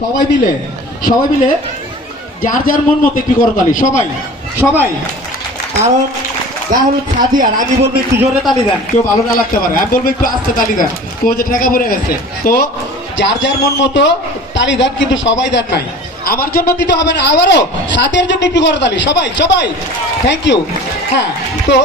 সবাই মিলে সবাই মিলে যার যার মন মতো একটু করতালি সবাই সবাই। কারণ রাহুল সাজি আর আমি বলবো একটু জোরে তালি দেন, কেউ ভালো না লাগতে পারে, আমি বলবো একটু আস্তে তালি দেন, কেউ যে ঠেকা পড়ে গেছে। তো যার যার মন মতো তালি দেন, কিন্তু সবাই দেন নাই, আমার জন্য দিতে হবে না, আবারও সাথের জন্য একটু করে তালি সবাই সবাই। Thank you. হ্যাঁ, তো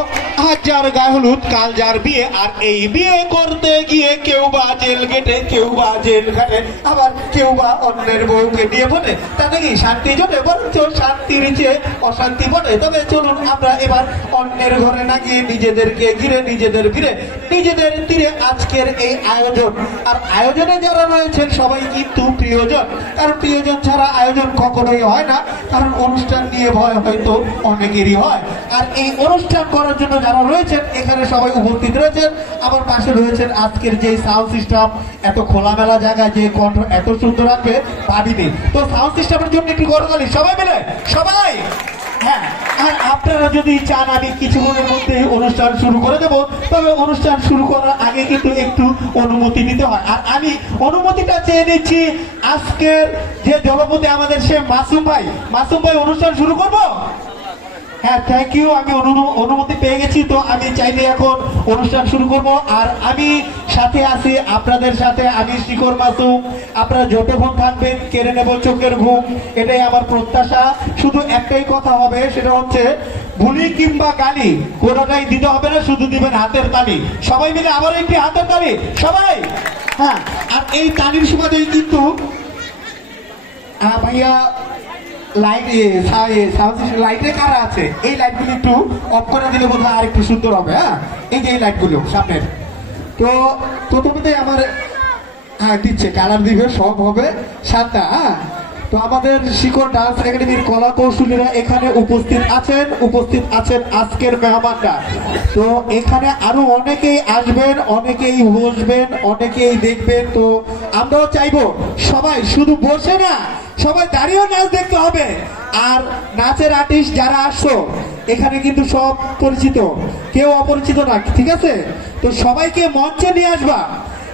আজ যার গায়ে হলুদ কাল যার বিয়ে, আর এই বিয়ে করতে গিয়ে কেউ বা জেল গেটে, কেউ বা জেল ঘাটে, আবার কেউ বা অন্যের বউকে নিয়ে বলে, তাতে কি শান্তি জোটে? বরঞ্চ শান্তির চেয়ে অশান্তি বটে। তবে চলুন আমরা এবার অন্যের ঘরে না গিয়ে নিজেদেরকে ঘিরে, নিজেদের ঘিরে, নিজেদের তীরে আজকের এই আয়োজন। আর আয়োজনে যারা রয়েছেন সবাই কিন্তু প্রিয়জন, কারণ প্রিয়জন ছাড়া আয়োজন কখনোই হয় না। কারণ অনুষ্ঠান নিয়ে ভয় হয়তো অনেকেরই হয়। আর এই অনুষ্ঠান করার জন্য যারা রয়েছেন এখানে সবাই উপস্থিত রয়েছেন। আমার পাশে রয়েছেন আজকের যে সাউন্ড সিস্টেম, এত খোলামেলা জায়গায় যে কণ্ঠ এত সুন্দর রাখবে ভাবিনি। তো সাউন্ড সিস্টেমের জন্য একটু করতালি সবাই মিলে সবাই। হ্যাঁ, আর আপনারা যদি চান আমি কিছুক্ষণের মধ্যে অনুষ্ঠান শুরু করে দেবো, তবে অনুষ্ঠান শুরু করার আগে কিন্তু একটু অনুমতি নিতে হয়। আর আমি অনুমতিটা চেয়ে নিচ্ছি আজকের যে জলপতি আমাদের সে মাসুম ভাই। মাসুম ভাই, অনুষ্ঠান শুরু করব? হ্যাঁ, থ্যাংক ইউ, আমি অনুমতি পেয়ে গেছি। তো আমি চাইলে এখন অনুষ্ঠান শুরু করব। আর আমি সাথে আছি আপনাদের সাথে, আমি শিকর মাসুম। আপনারা যতক্ষণ থাকবেন কেড়ে নেব চোখের ঘুম, এটাই আমার প্রত্যাশা। শুধু একটাই কথা হবে, সেটা হচ্ছে ভুলি কিংবা গালি কোনোটাই দিতে হবে না, শুধু দিবেন হাতের তালি। সবাই মিলে আবার একটি হাতের তালি সবাই। হ্যাঁ, আর এই তালির সময়তেই কিন্তু ভাইয়া লাইট লাইটে কারা আছে, এই লাইটগুলো একটু অফ করে দিলে বোধ হয় আর একটু সুন্দর হবে। হ্যাঁ, এই যে এই লাইটগুলো সামনের। তো প্রথমে আমার হ্যাঁ দিচ্ছে, কালার দিবে, সব হবে সাতটা। হ্যাঁ, তো আমাদের শিকর ডান্স একাডেমির কলা কৌশলীরা এখানে উপস্থিত আছেন আজকের মেহমানরা। তো এখানে আরো অনেকেই আসবেন, অনেকেই বসবেন, অনেকেই দেখবেন। তো আমরাও চাইবো সবাই শুধু বসে না, সবাই দাঁড়িয়েও নাচ দেখতে হবে। আর নাচের আর্টিস্ট যারা আসছো এখানে কিন্তু সব পরিচিত, কেউ অপরিচিত না, ঠিক আছে? তো সবাইকে মঞ্চে নিয়ে আসবা,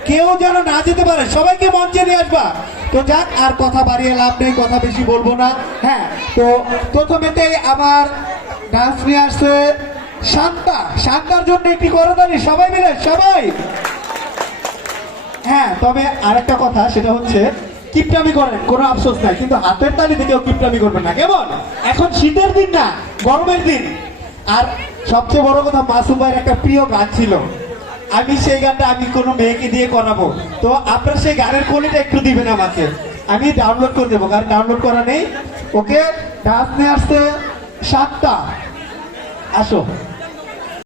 কেউ যেন না যেতে পারে, সবাইকে মঞ্চে নিয়ে আসবা। তো যাক, আর কথা বাড়িয়ে লাভ নেই, কথা বেশি বলবো না। হ্যাঁ, তো প্রথমেতেই আমার ডান্স নিয়ে আসছে শান্তার জন্য একটি করতালি সবাই মিলে সবাই। হ্যাঁ, তবে আরেকটা কথা, সেটা হচ্ছে কিপটামি করেন কোনো আফসোস নাই, কিন্তু হাতের তালি দিকেও কিপটামি করবেন না, কেমন? এখন শীতের দিন না, গরমের দিন। আর সবচেয়ে বড় কথা, মাসুম ভাইয়ের একটা প্রিয় গান ছিল, আমি সেই গানটা আমি কোনো মেয়েকে দিয়ে করাবো। তো আপনার সেই গানের কোয়ালিটি একটু দিবেন আমাকে, আমি ডাউনলোড করে দেবো, কারণ ডাউনলোড করা নেই। ওকে, ডান্স নিয়ে আসছে 7টা, আসো।